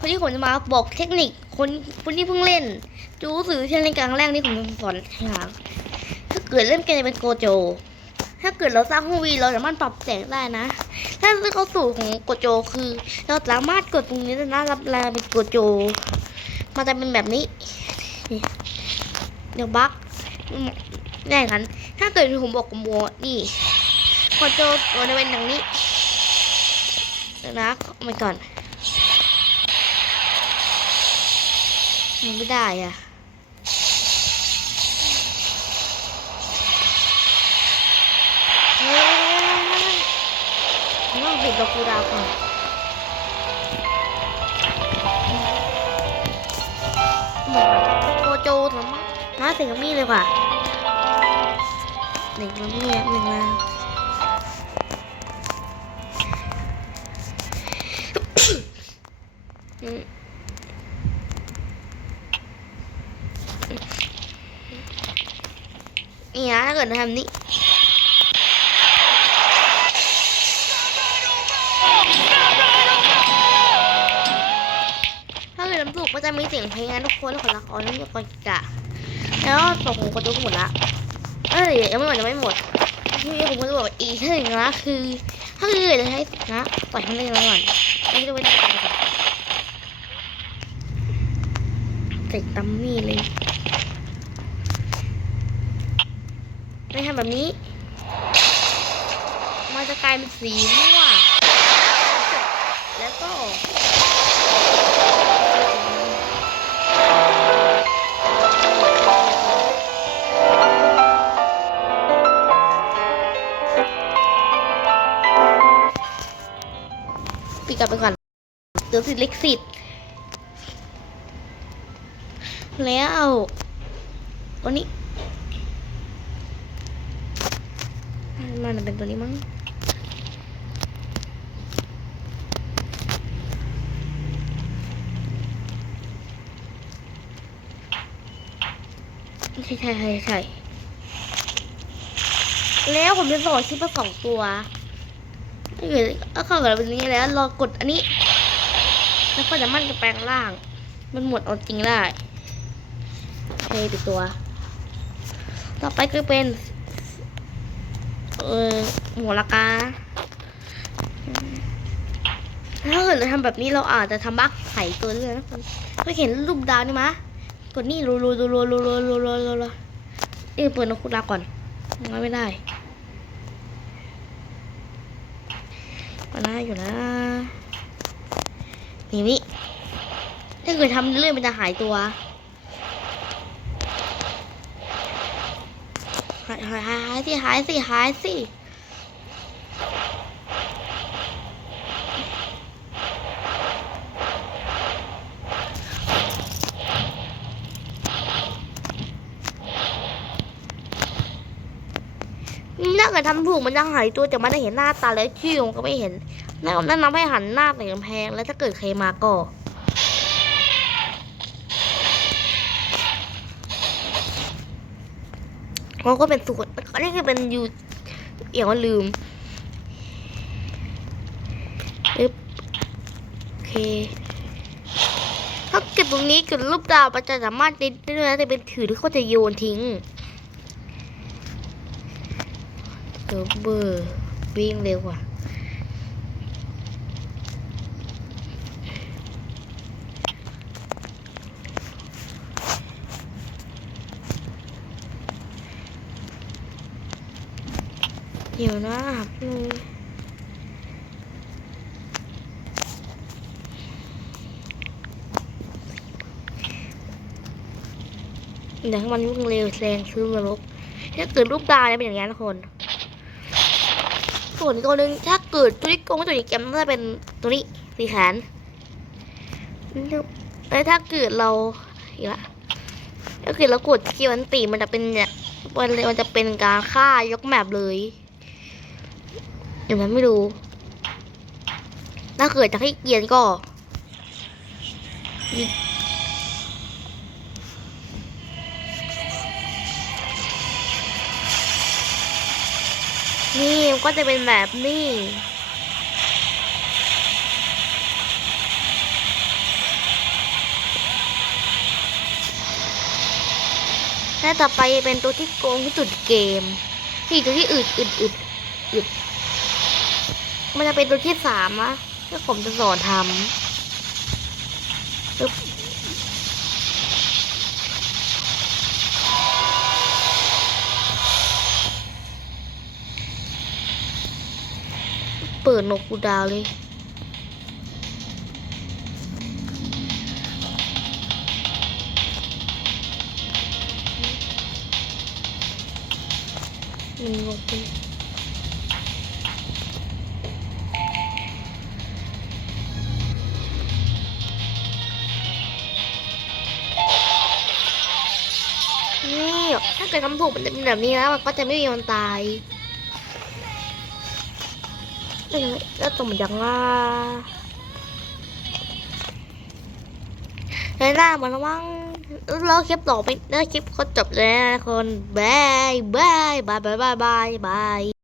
วันนี้ผมจะมาบอกเทคนิคคนคนที่เพิ่งเล่น จูสื่อที่เล่นกลางแรกนี่ผมจะสอนทางถ้าเกิดเล่นเกมเป็นโกโจ ถ้าเกิดเราสร้างห้องวีเราสามารถปรับแสงได้นะ ถ้าเข้าสู่ของโกโจคือ เราสามารถกดตรงนี้ได้นะรับแลเป็นโกโจ มันจะเป็นแบบนี้นี่เดี๋ยวบั๊กได้กัน ถ้าเกิดผมบอกกับโมนี่โกโจตัวจะเป็นอย่างนี้นะเอาไปก่อน ไม่ได้อะเฮ้ยต้องปิดดอกกุหลาบก่อนมือนโกโจทำมาน้าเสียงมีเลยว่ะหนึ่งแล้วมีหนึ่งแล้วอืมนี่นะถ้า เกิดทำนี้ถ้าเกิดน้ำสุกก็จะมีเสียงเพลงนะทุกคนแล้วขอละครแล้วมีคนกะแล้วตกของคนดูก็หมดละเอ้ยยังไม่หมดยังไม่หมดที่ผมก็จะบอกอีกทีหนึ่งนะคือถ้าเกิดจะใช้นะปล่อยทั้งเรื่องก่อนไม่จะไว้ก่อนติดตัมมี่เลย ไม่ทำแบบนี้ มันจะกลายเป็นสีม่วงแล้วก็ปิดกลับไปก่อนเดี๋ยวสิเล็กสิทธิ์แล้วตัวนี้ มันเป็นตัวนี้มั้งใช่ใช่ใช่ใช่แล้วผมจะสอนคลิปมาสองตัวถ้าเกิดถ้าเข้ากับแบบนี้แล้ว รอกดอันนี้ แล้วก็จะมันจะแปลงร่าง มันหมดเอาจริงได้โอเคปิดตัว ต่อไปก็เป็น เออหัวละกาถ้าเกิดเราทำแบบนี้เราอาจจะทำบั๊กไข่ตัวเรื่อยนะก็เห็นรูปดาวนี่มะกดนี่รัวรัวรัวรัวรัวรัวรัวรัวรัวรัวเอ้เปิดนกคุดลาก่อนงั้นไม่ได้ก่อนหน้าอยู่นะนี่นี่ถ้าเกิดทำเรื่อยมันจะหายตัว หายหายหายหายสิหายสิหายสิถ้าเกิดทำถูกมันจะหายตัวแต่มันจะเห็นหน้าตาแล้วชื่อมันก็ไม่เห็นนั่นนั่นำให้หันหน้าใส่กำแพง แล้วถ้าเกิดใครมาก็ มันก็เป็นสูตรอันนี้คือเป็นยูเอี่ยวลืมอึ๊บโอเค ถ้าเก็บตรงนี้เกิดรูปดาวมันจะสามารถติดได้ด้วยนะแต่เป็นถือที่เขาจะโยนทิ้งเดี๋ยวเบอร์วิ่งเร็วกว่า เดี๋ยวนะอืมเดี๋ยวมันวิ่งเร็วแรงซื้อนรกถ้าเกิดรูปดาวเนี่ยเป็นอย่างนี้นทุกคนส่วนตัวหนึ่งถ้าเกิดตัวนี้โกงตัวนี้แกมน่าจะเป็นตัวนี้สีแขนแล้วถ้าเกิดเราอีกละถ้าเกิดเรากดเกียร์อันตีมันจะเป็นเนี่ยมันมันจะเป็นการฆ่ายกแมปเลย ยังนั้ไม่รู้ ถ้าเกิดจะให้เกียนก็นี่ก็จะเป็นแบบนี้แล้วต่อไปเป็นตัวที่โกงที่สุดเกมที่ตัวที่อึดอึดอึดอึด มันจะเป็นตัวที่สามอะที่ผมจะสอนทำปึ๊บเปิดนกกูดาวเลยมันงง ไปนี่ถ้าเกิดทำถูกมันจะเป็นแบบนี้แล้วมันก็จะไม่มีวันตายแล้วยังไงแล้วตรงมันยังอะแล้วหน้ามันระวังแล้วคลิปต่อไปแล้วคลิปก็จบแล้วนะคนบายบายบายบายบายบาย